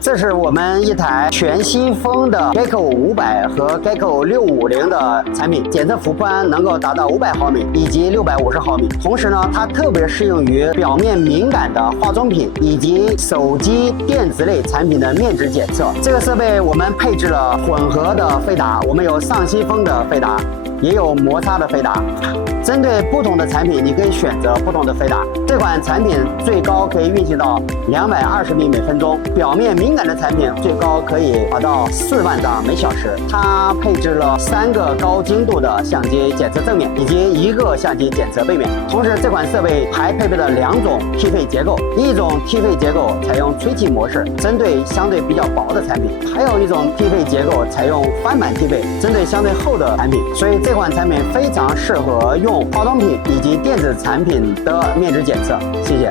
这是我们一台全新风的 Gecko500和 Gecko650的产品，检测幅宽能够达到500毫米以及650毫米。同时呢，它特别适用于表面敏感的化妆品以及手机电子类产品的面值检测。这个设备我们配置了混合的飞达，我们有上吸风的飞达，也有摩擦的飞达。针对不同的产品，你可以选择不同的飞达。这款产品最高可以运行到220米每分钟，表面敏感的产品最高可以跑到4万张每小时。它配置了3个高精度的相机检测正面，以及1个相机检测背面。同时，这款设备还配备了2种踢沸结构，一种踢沸结构采用吹气模式，针对相对比较薄的产品；还有一种踢沸结构采用翻板踢沸，针对相对厚的产品。所以这款产品非常适合用化妆品以及电子产品的面值检测。谢谢。